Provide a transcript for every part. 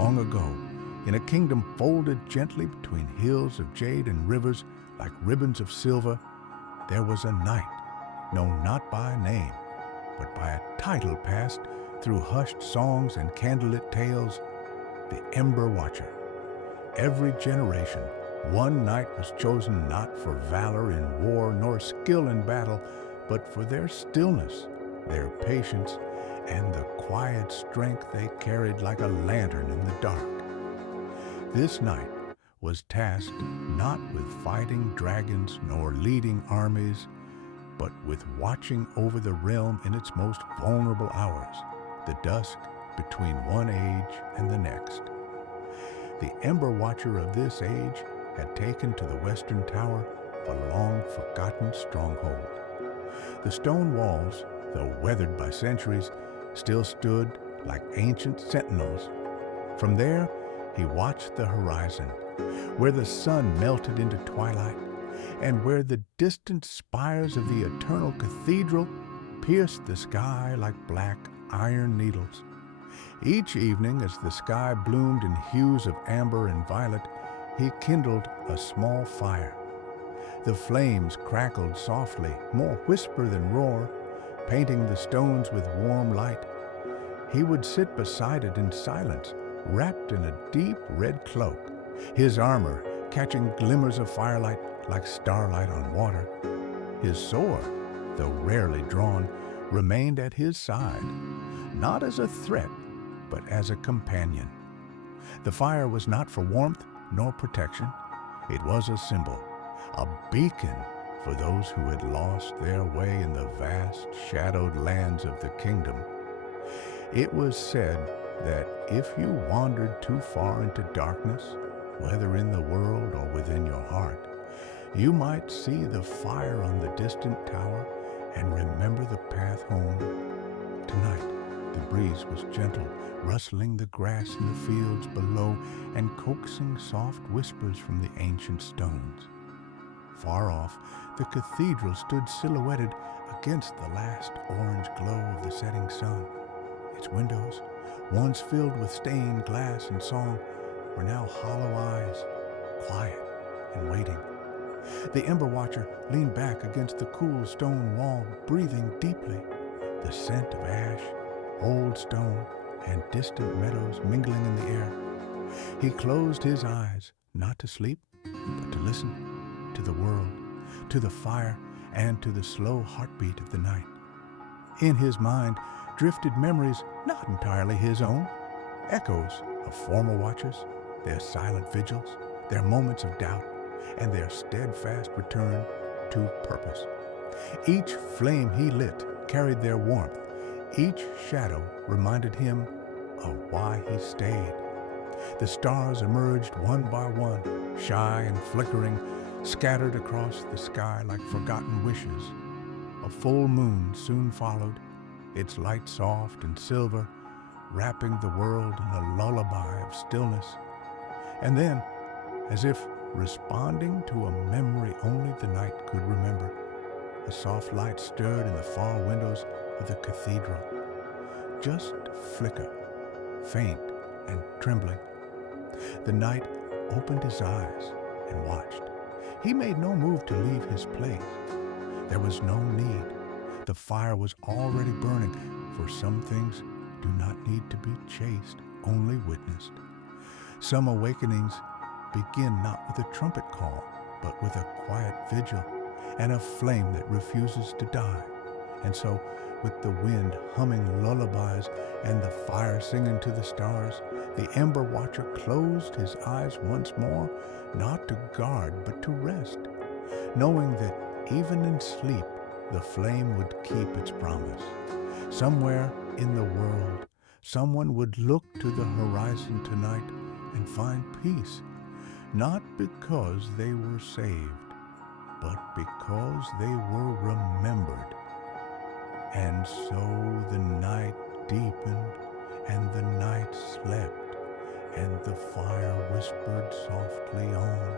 long ago, in a kingdom folded gently between hills of jade and rivers like ribbons of silver, there was a knight, known not by a name, but by a title passed through hushed songs and candlelit tales, the Ember Watcher. Every generation, one knight was chosen not for valor in war nor skill in battle, but for their stillness, their patience, and the quiet strength they carried like a lantern in the dark. This knight was tasked not with fighting dragons nor leading armies, but with watching over the realm in its most vulnerable hours, the dusk between one age and the next. The Ember Watcher of this age had taken to the Western Tower a long-forgotten stronghold. The stone walls, though weathered by centuries, still stood like ancient sentinels. From there, he watched the horizon, where the sun melted into twilight, and where the distant spires of the eternal cathedral pierced the sky like black iron needles. Each evening, as the sky bloomed in hues of amber and violet, he kindled a small fire. The flames crackled softly, more whisper than roar, painting the stones with warm light. He would sit beside it in silence, wrapped in a deep red cloak, his armor catching glimmers of firelight like starlight on water. His sword, though rarely drawn, remained at his side, not as a threat, but as a companion. The fire was not for warmth nor protection. It was a symbol, a beacon for those who had lost their way in the vast, shadowed lands of the kingdom. It was said that if you wandered too far into darkness, whether in the world or within your heart, you might see the fire on the distant tower and remember the path home. Tonight, the breeze was gentle, rustling the grass in the fields below and coaxing soft whispers from the ancient stones. Far off, the cathedral stood silhouetted against the last orange glow of the setting sun. Its windows, once filled with stained glass and song, were now hollow eyes, quiet and waiting. The Ember Watcher leaned back against the cool stone wall, breathing deeply, the scent of ash, old stone, and distant meadows mingling in the air. He closed his eyes, not to sleep, but to listen to the world, to the fire, and to the slow heartbeat of the night. In his mind drifted memories not entirely his own, echoes of former watchers, their silent vigils, their moments of doubt, and their steadfast return to purpose. Each flame he lit carried their warmth. Each shadow reminded him of why he stayed. The stars emerged one by one, shy and flickering, scattered across the sky like forgotten wishes. A full moon soon followed, its light soft and silver, wrapping the world in a lullaby of stillness. And then, as if responding to a memory only the night could remember, a soft light stirred in the far windows of the cathedral. Just a flicker, faint and trembling. The knight opened his eyes and watched. He made no move to leave his place. There was no need. The fire was already burning, for some things do not need to be chased, only witnessed. Some awakenings begin not with a trumpet call, but with a quiet vigil and a flame that refuses to die. And so, with the wind humming lullabies and the fire singing to the stars, the Ember Watcher closed his eyes once more, not to guard but to rest, knowing that even in sleep the flame would keep its promise. Somewhere in the world, someone would look to the horizon tonight and find peace, not because they were saved, but because they were remembered. And so the night deepened, and the night slept, and the fire whispered softly on.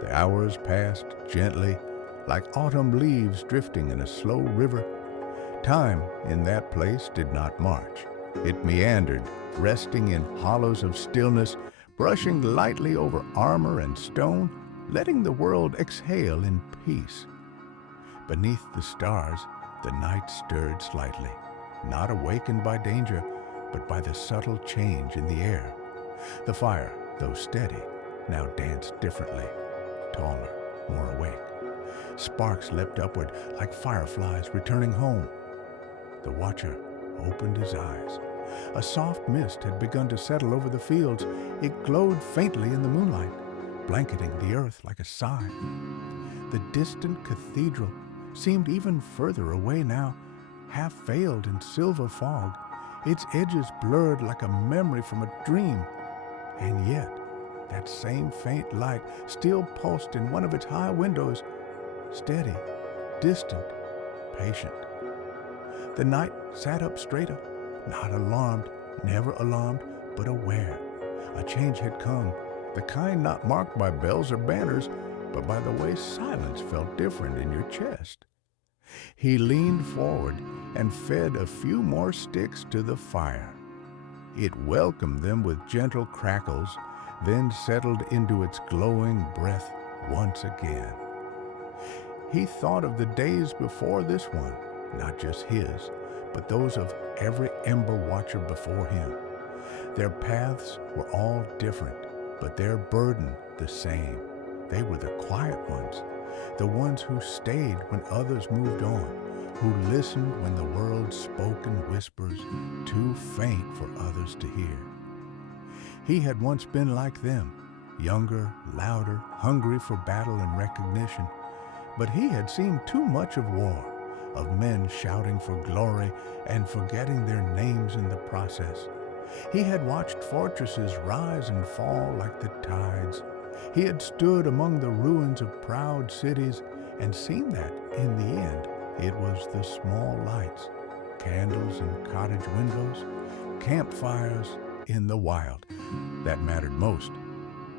The hours passed gently, like autumn leaves drifting in a slow river. Time in that place did not march. It meandered, resting in hollows of stillness, brushing lightly over armor and stone, letting the world exhale in peace. Beneath the stars, the night stirred slightly, not awakened by danger, but by the subtle change in the air. The fire, though steady, now danced differently, taller, more awake. Sparks leapt upward like fireflies returning home. The watcher opened his eyes. A soft mist had begun to settle over the fields. It glowed faintly in the moonlight, blanketing the earth like a sigh. The distant cathedral seemed even further away now, half veiled in silver fog, its edges blurred like a memory from a dream. And yet, that same faint light still pulsed in one of its high windows, steady, distant, patient. The knight sat up straighter, not alarmed, never alarmed, but aware. A change had come, the kind not marked by bells or banners, but by the way silence felt different in your chest. He leaned forward and fed a few more sticks to the fire. It welcomed them with gentle crackles, then settled into its glowing breath once again. He thought of the days before this one, not just his, but those of every ember watcher before him. Their paths were all different, but their burden the same. They were the quiet ones, the ones who stayed when others moved on, who listened when the world spoke in whispers too faint for others to hear. He had once been like them, younger, louder, hungry for battle and recognition, but he had seen too much of war, of men shouting for glory and forgetting their names in the process. He had watched fortresses rise and fall like the tides. He had stood among the ruins of proud cities and seen that, in the end, it was the small lights, candles in cottage windows, campfires in the wild, that mattered most.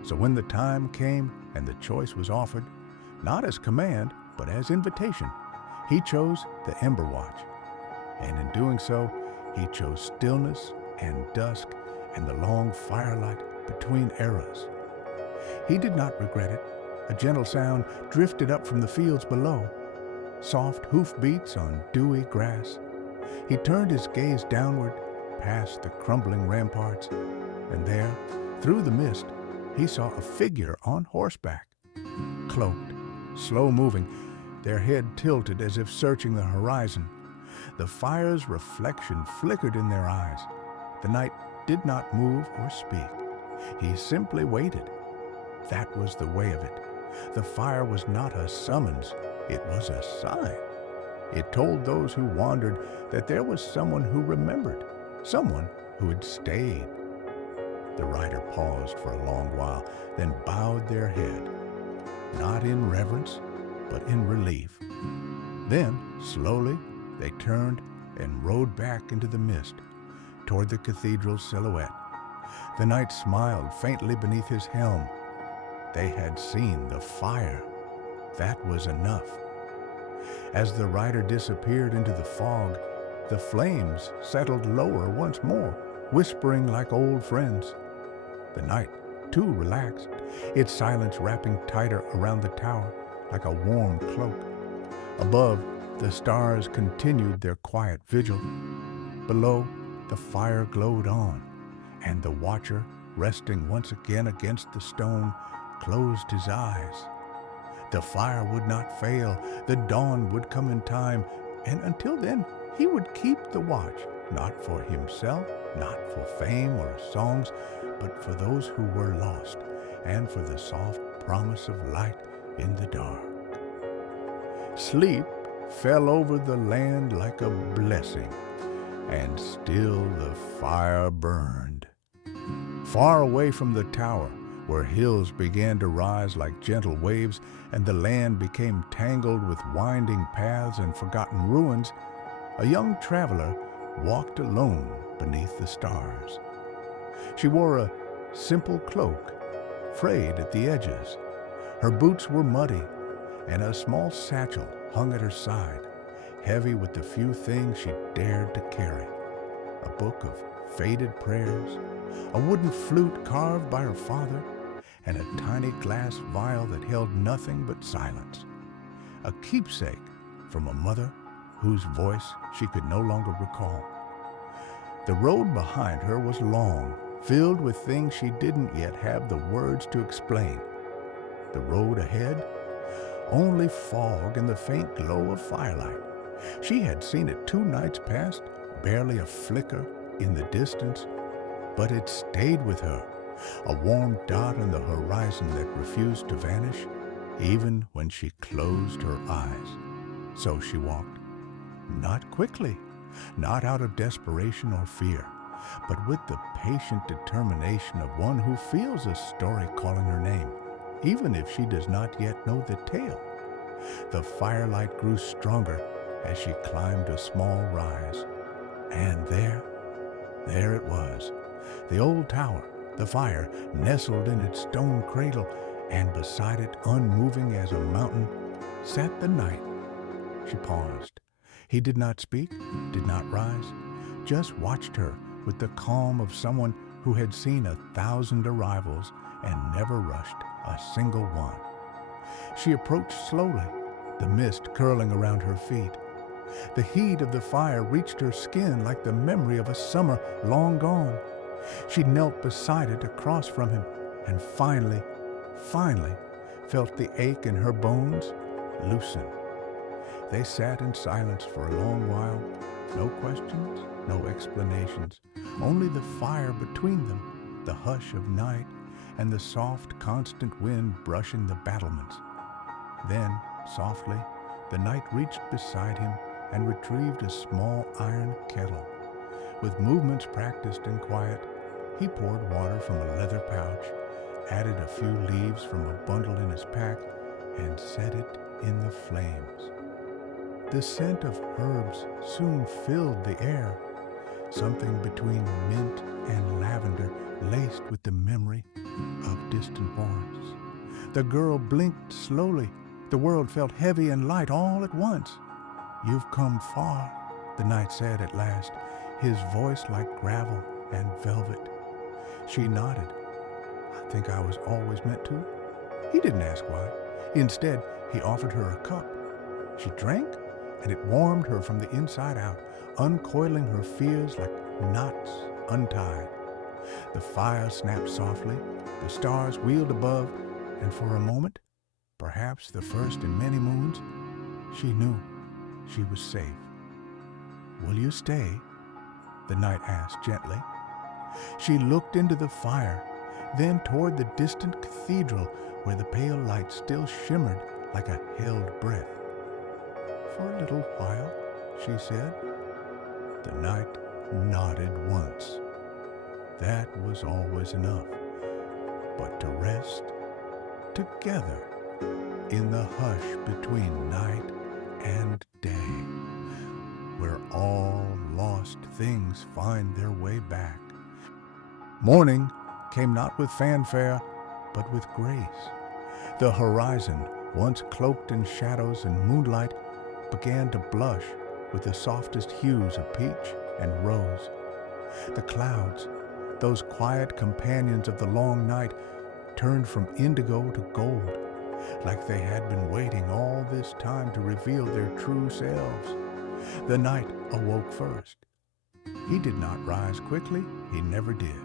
So when the time came and the choice was offered, not as command, but as invitation, he chose the Ember Watch. And in doing so, he chose stillness and dusk and the long firelight between eras. He did not regret it. A gentle sound drifted up from the fields below, soft hoofbeats on dewy grass. He turned his gaze downward, past the crumbling ramparts, and there, through the mist, he saw a figure on horseback, cloaked, slow-moving, their head tilted as if searching the horizon. The fire's reflection flickered in their eyes. The knight did not move or speak. He simply waited. That was the way of it. The fire was not a summons, it was a sign. It told those who wandered that there was someone who remembered, someone who had stayed. The rider paused for a long while, then bowed their head, not in reverence, but in relief. Then, slowly, they turned and rode back into the mist, toward the cathedral's silhouette. The knight smiled faintly beneath his helm. They had seen the fire. That was enough. As the rider disappeared into the fog, the flames settled lower once more, whispering like old friends. The night, too, relaxed, its silence wrapping tighter around the tower like a warm cloak. Above, the stars continued their quiet vigil. Below, the fire glowed on, and the watcher, resting once again against the stone, closed his eyes. The fire would not fail, the dawn would come in time, and until then, he would keep the watch, not for himself, not for fame or songs, but for those who were lost, and for the soft promise of light in the dark. Sleep fell over the land like a blessing, and still the fire burned. Far away from the tower, where hills began to rise like gentle waves and the land became tangled with winding paths and forgotten ruins, a young traveler walked alone beneath the stars. She wore a simple cloak, frayed at the edges. Her boots were muddy, and a small satchel hung at her side, heavy with the few things she dared to carry. A book of faded prayers, a wooden flute carved by her father, and a tiny glass vial that held nothing but silence. A keepsake from a mother whose voice she could no longer recall. The road behind her was long, filled with things she didn't yet have the words to explain. The road ahead? Only fog and the faint glow of firelight. She had seen it 2 nights past, barely a flicker in the distance, but it stayed with her, a warm dot on the horizon that refused to vanish, even when she closed her eyes. So she walked, not quickly, not out of desperation or fear, but with the patient determination of one who feels a story calling her name, even if she does not yet know the tale. The firelight grew stronger as she climbed a small rise. And there it was, the old tower, the fire nestled in its stone cradle, and beside it, unmoving as a mountain, sat the knight. She paused. He did not speak, did not rise, just watched her with the calm of someone who had seen 1,000 arrivals and never rushed a single one. She approached slowly, the mist curling around her feet. The heat of the fire reached her skin like the memory of a summer long gone. She knelt beside it across from him and finally felt the ache in her bones loosen. They sat in silence for a long while, no questions, no explanations, only the fire between them, the hush of night, and the soft, constant wind brushing the battlements. Then, softly, the knight reached beside him and retrieved a small iron kettle. With movements practiced in quiet, he poured water from a leather pouch, added a few leaves from a bundle in his pack, and set it in the flames. The scent of herbs soon filled the air, something between mint and lavender laced with the memory of distant wars. The girl blinked slowly. The world felt heavy and light all at once. "You've come far," the knight said at last, his voice like gravel and velvet. She nodded. "I think I was always meant to." He didn't ask why. Instead, he offered her a cup. She drank, and it warmed her from the inside out, uncoiling her fears like knots untied. The fire snapped softly, the stars wheeled above, and for a moment, perhaps the first in many moons, she knew she was safe. "Will you stay?" the knight asked gently. She looked into the fire, then toward the distant cathedral where the pale light still shimmered like a held breath. "For a little while," she said. The knight nodded once. That was always enough. But to rest together in the hush between night and day, where all lost things find their way back. Morning came not with fanfare, but with grace. The horizon, once cloaked in shadows and moonlight, began to blush with the softest hues of peach and rose. The clouds, those quiet companions of the long night, turned from indigo to gold, like they had been waiting all this time to reveal their true selves. The knight awoke first. He did not rise quickly, he never did.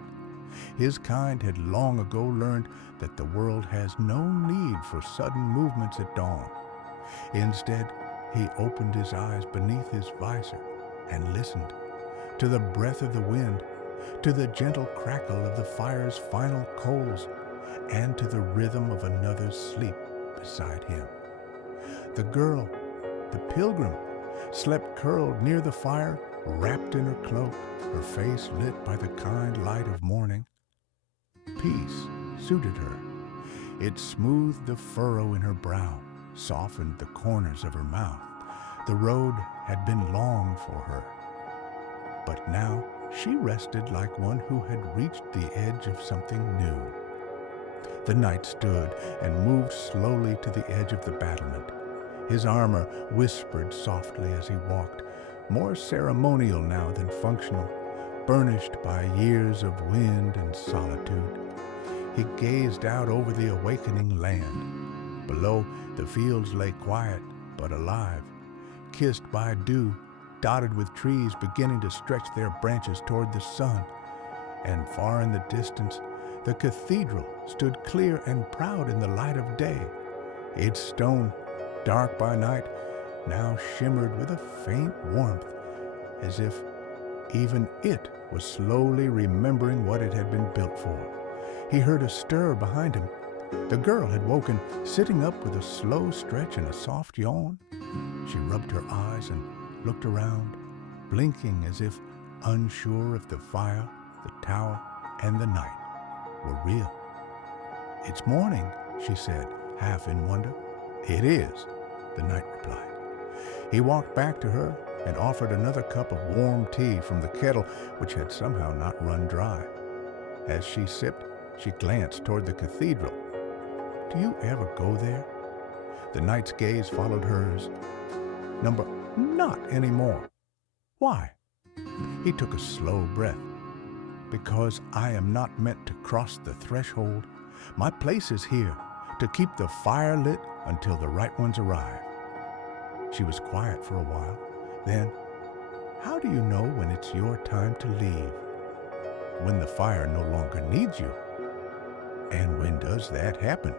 His kind had long ago learned that the world has no need for sudden movements at dawn. Instead, he opened his eyes beneath his visor and listened to the breath of the wind, to the gentle crackle of the fire's final coals, and to the rhythm of another's sleep beside him. The girl, the pilgrim, slept curled near the fire, wrapped in her cloak, her face lit by the kind light of morning. Peace suited her. It smoothed the furrow in her brow, softened the corners of her mouth. The road had been long for her. But now she rested like one who had reached the edge of something new. The knight stood and moved slowly to the edge of the battlement. His armor whispered softly as he walked, more ceremonial now than functional, burnished by years of wind and solitude. He gazed out over the awakening land. Below, the fields lay quiet but alive, kissed by dew, dotted with trees beginning to stretch their branches toward the sun. And far in the distance, the cathedral stood clear and proud in the light of day. Its stone, dark by night, now shimmered with a faint warmth, as if even it was slowly remembering what it had been built for. He heard a stir behind him. The girl had woken, sitting up with a slow stretch and a soft yawn. She rubbed her eyes and looked around, blinking as if unsure if the fire, the tower, and the night were real. "It's morning," she said, half in wonder. "It is," the knight replied. He walked back to her and offered another cup of warm tea from the kettle, which had somehow not run dry. As she sipped, she glanced toward the cathedral. "Do you ever go there?" The knight's gaze followed hers. "Not anymore." "Why?" He took a slow breath. "Because I am not meant to cross the threshold. My place is here, to keep the fire lit until the right ones arrive." She was quiet for a while. Then, "How do you know when it's your time to leave?" "When the fire no longer needs you." "And when does that happen?"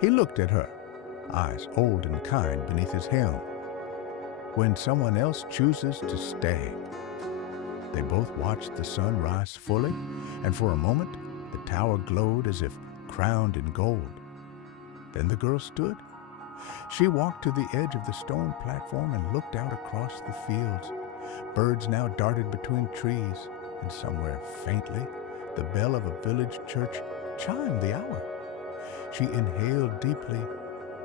He looked at her, eyes old and kind beneath his helm. "When someone else chooses to stay." They both watched the sun rise fully, and for a moment the tower glowed as if crowned in gold. Then the girl stood. She walked to the edge of the stone platform and looked out across the fields. Birds now darted between trees, and somewhere faintly, the bell of a village church chimed the hour. She inhaled deeply,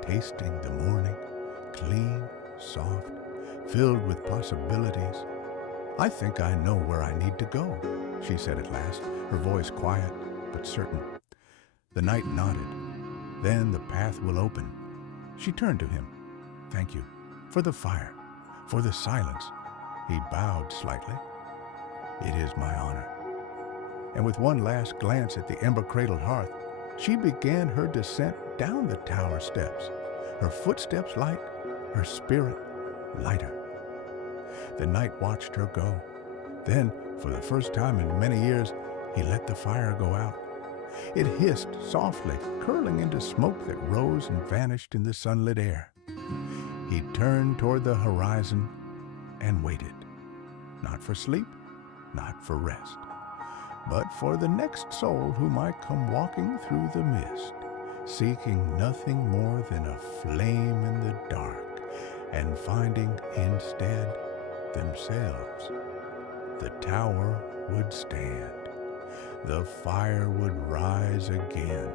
tasting the morning, clean, soft, filled with possibilities. "I think I know where I need to go," she said at last, her voice quiet but certain. The knight nodded. "Then the path will open." She turned to him. "Thank you for the fire, for the silence." He bowed slightly. "It is my honor." And with one last glance at the ember-cradled hearth, she began her descent down the tower steps, her footsteps light, her spirit lighter. The knight watched her go. Then, for the first time in many years, he let the fire go out. It hissed softly, curling into smoke that rose and vanished in the sunlit air. He turned toward the horizon and waited, not for sleep, not for rest, but for the next soul who might come walking through the mist, seeking nothing more than a flame in the dark, and finding instead themselves. The tower would stand. The fire would rise again.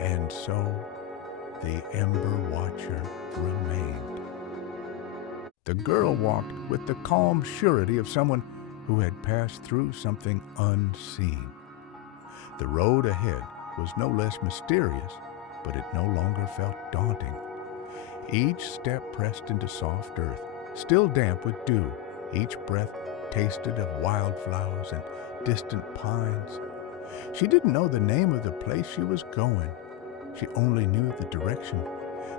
And so the Ember Watcher remained. The girl walked with the calm surety of someone who had passed through something unseen. The road ahead was no less mysterious, but it no longer felt daunting. Each step pressed into soft earth, still damp with dew. Each breath tasted of wildflowers and distant pines. She didn't know the name of the place she was going. She only knew the direction.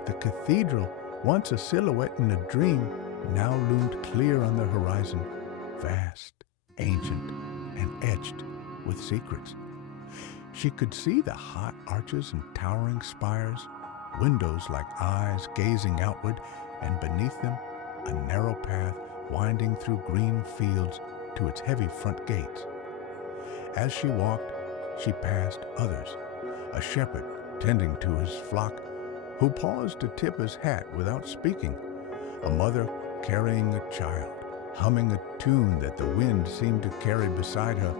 The cathedral, once a silhouette in a dream, now loomed clear on the horizon, vast, ancient, and etched with secrets. She could see the high arches and towering spires, windows like eyes gazing outward, and beneath them, a narrow path winding through green fields to its heavy front gates. As she walked, she passed others, a shepherd tending to his flock, who paused to tip his hat without speaking, a mother carrying a child, humming a tune that the wind seemed to carry beside her,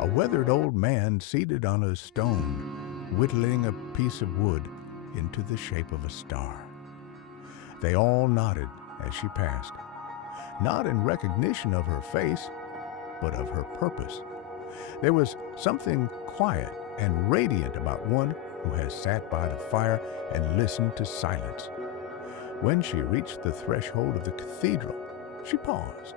a weathered old man seated on a stone, whittling a piece of wood into the shape of a star. They all nodded as she passed, not in recognition of her face, but of her purpose. There was something quiet and radiant about one who has sat by the fire and listened to silence. When she reached the threshold of the cathedral, she paused.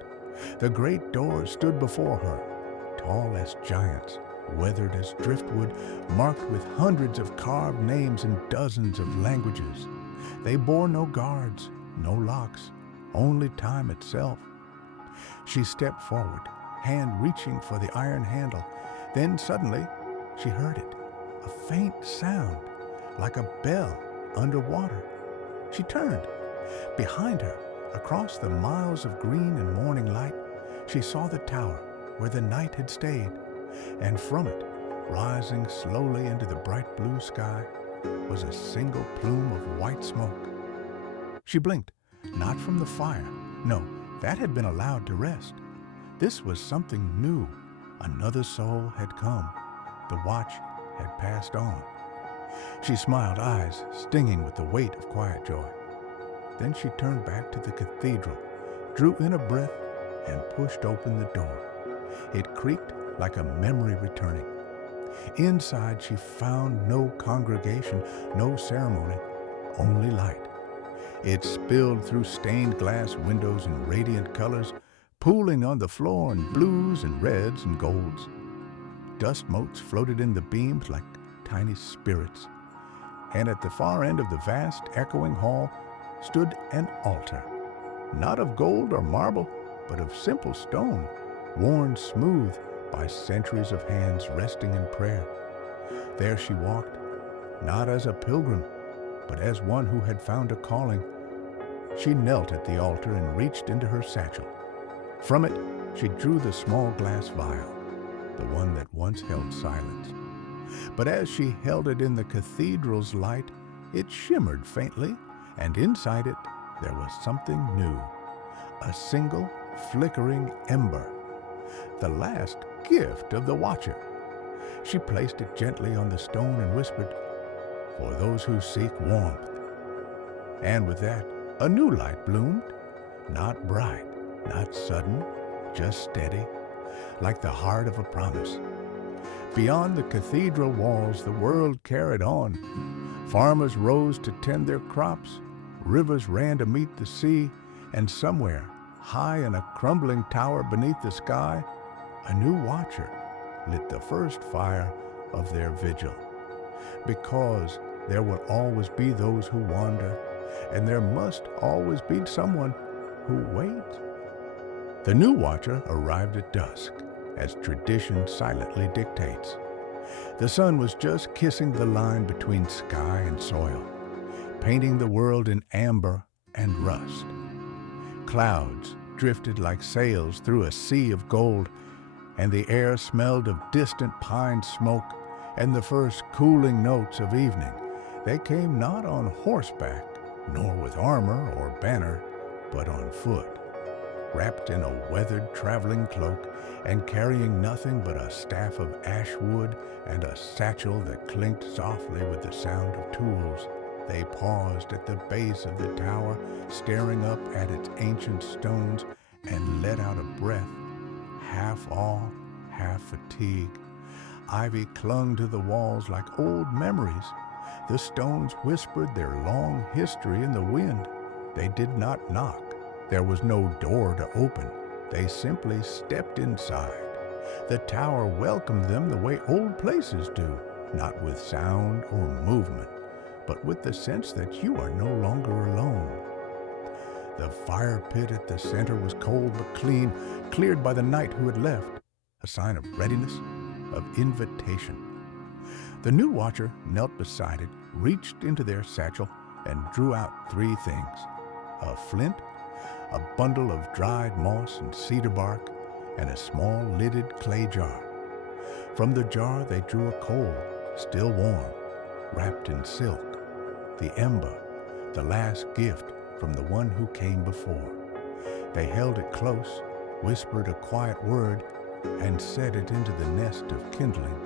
The great doors stood before her, tall as giants, weathered as driftwood, marked with hundreds of carved names in dozens of languages. They bore no guards, no locks, only time itself. She stepped forward, hand reaching for the iron handle. Then suddenly, she heard it, a faint sound, like a bell underwater. She turned. Behind her, across the miles of green and morning light, she saw the tower where the knight had stayed, and from it, rising slowly into the bright blue sky, was a single plume of white smoke. She blinked, not from the fire. No, that had been allowed to rest. This was something new. Another soul had come. The watch had passed on. She smiled, eyes stinging with the weight of quiet joy. Then she turned back to the cathedral, drew in a breath, and pushed open the door. It creaked like a memory returning. Inside she found no congregation, no ceremony, only light. It spilled through stained glass windows in radiant colors, pooling on the floor in blues and reds and golds. Dust motes floated in the beams like tiny spirits. And at the far end of the vast, echoing hall stood an altar, not of gold or marble, but of simple stone, worn smooth by centuries of hands resting in prayer. There she walked, not as a pilgrim, but as one who had found a calling. She knelt at the altar and reached into her satchel. From it, she drew the small glass vial, the one that once held silence. But as she held it in the cathedral's light, it shimmered faintly, and inside it there was something new, a single flickering ember, the last gift of the Watcher. She placed it gently on the stone and whispered, "For those who seek warmth." And with that, a new light bloomed, not bright, not sudden, just steady, like the heart of a promise. Beyond the cathedral walls, the world carried on. Farmers rose to tend their crops, rivers ran to meet the sea, and somewhere, high in a crumbling tower beneath the sky, a new watcher lit the first fire of their vigil. Because there will always be those who wander, and there must always be someone who waits. The new watcher arrived at dusk, as tradition silently dictates. The sun was just kissing the line between sky and soil, painting the world in amber and rust. Clouds drifted like sails through a sea of gold, and the air smelled of distant pine smoke and the first cooling notes of evening. They came not on horseback, nor with armor or banner, but on foot, wrapped in a weathered traveling cloak and carrying nothing but a staff of ash wood and a satchel that clinked softly with the sound of tools. They paused at the base of the tower, staring up at its ancient stones, and let out a breath, half awe, half fatigue. Ivy clung to the walls like old memories. The stones whispered their long history in the wind. They did not knock. There was no door to open. They simply stepped inside. The tower welcomed them the way old places do, not with sound or movement, but with the sense that you are no longer alone. The fire pit at the center was cold but clean, cleared by the knight who had left, a sign of readiness, of invitation. The new watcher knelt beside it, reached into their satchel, and drew out 3 things: a flint, a bundle of dried moss and cedar bark, and a small lidded clay jar. From the jar they drew a coal, still warm, wrapped in silk, the ember, the last gift from the one who came before. They held it close, whispered a quiet word, and set it into the nest of kindling.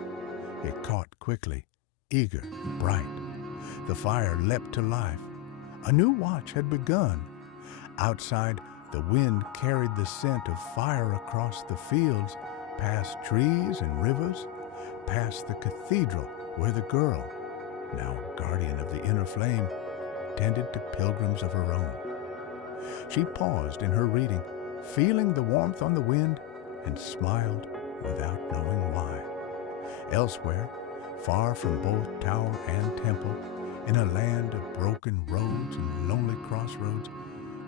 It caught quickly, eager, bright. The fire leapt to life. A new watch had begun. Outside, the wind carried the scent of fire across the fields, past trees and rivers, past the cathedral where the girl, now guardian of the inner flame, tended to pilgrims of her own. She paused in her reading, feeling the warmth on the wind, and smiled without knowing why. Elsewhere, far from both tower and temple, in a land of broken roads and lonely crossroads,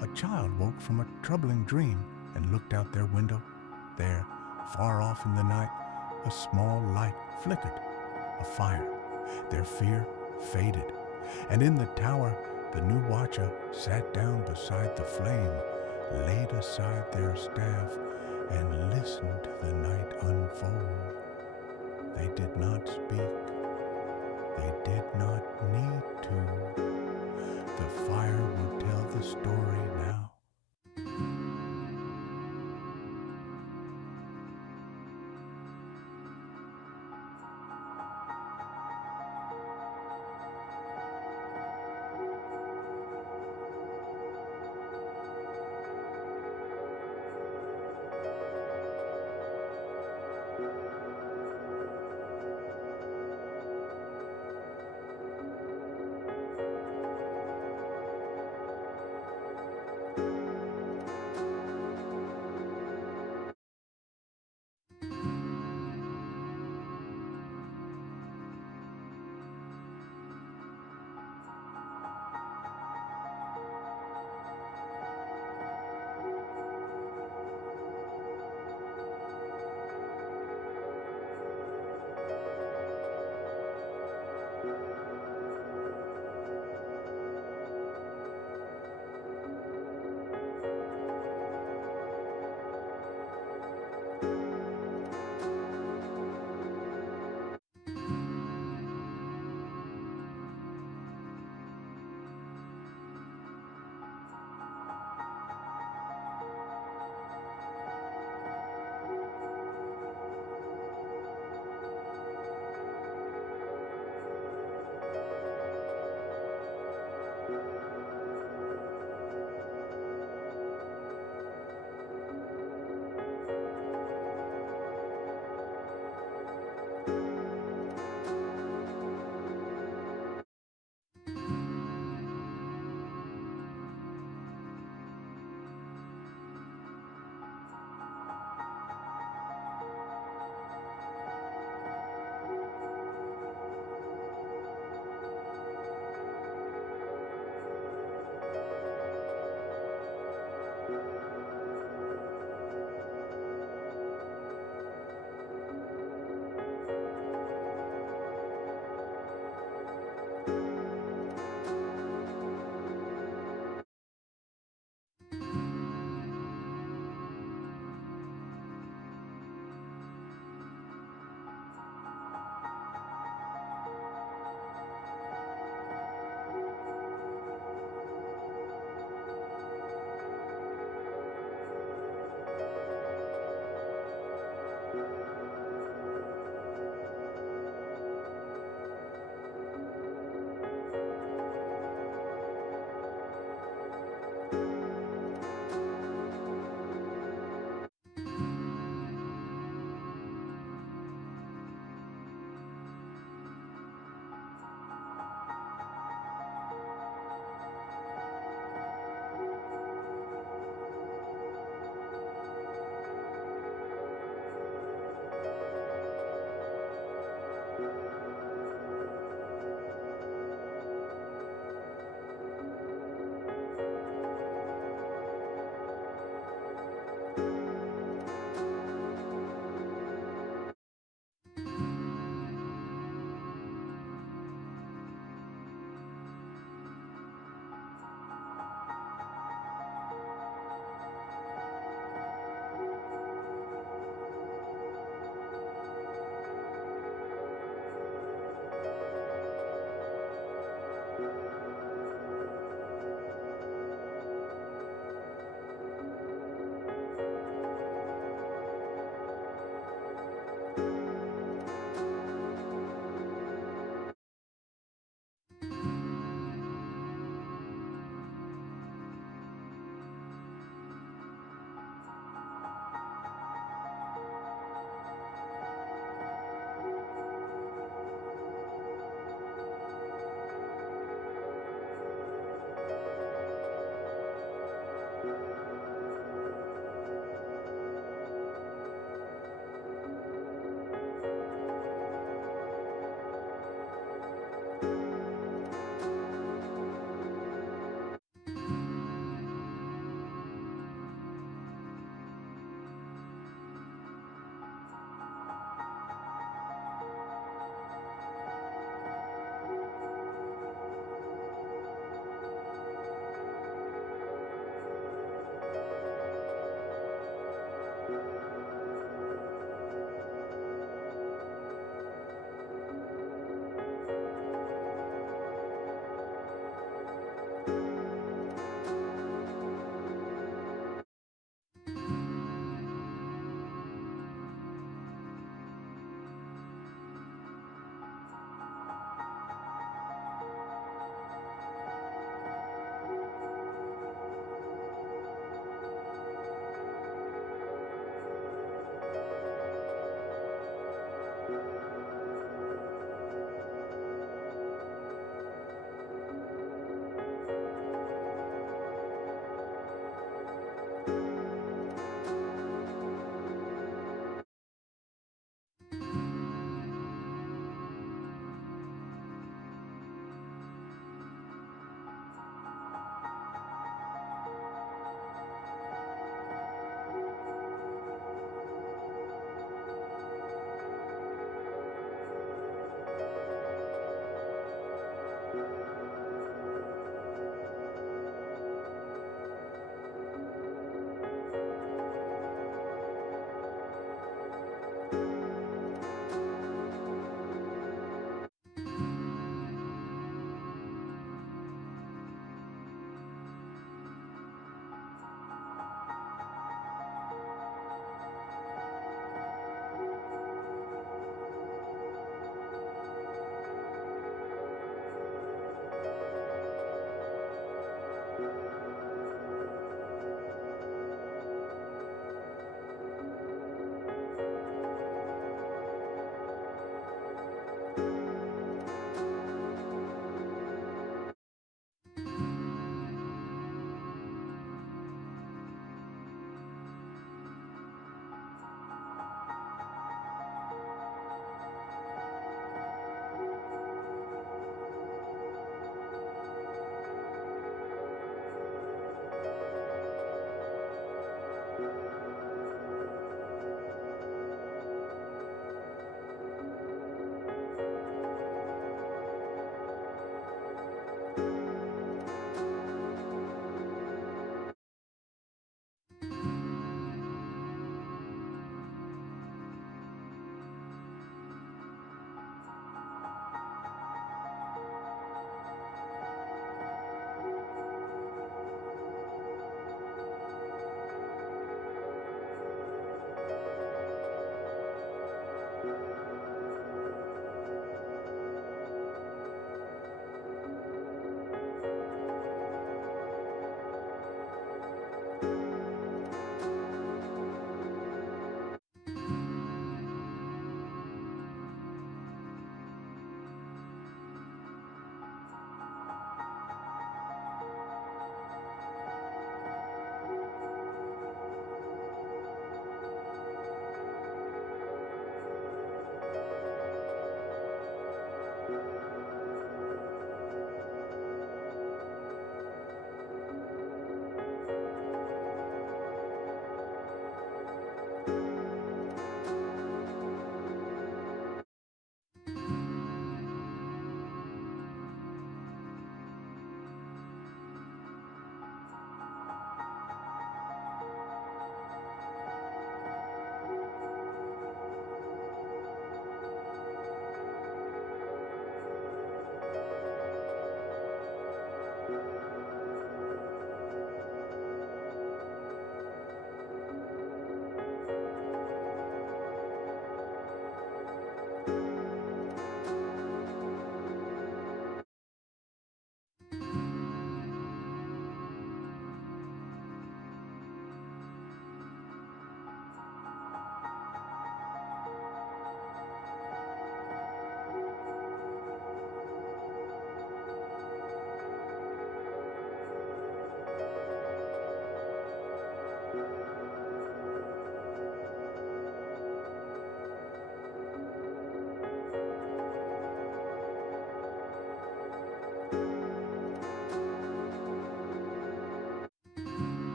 a child woke from a troubling dream and looked out their window. There, far off in the night, a small light flickered, a fire. Their fear faded, and in the tower, the new watcher sat down beside the flame, laid aside their staff, and listened to the night unfold. They did not speak. They did not need to. The fire will tell the story now.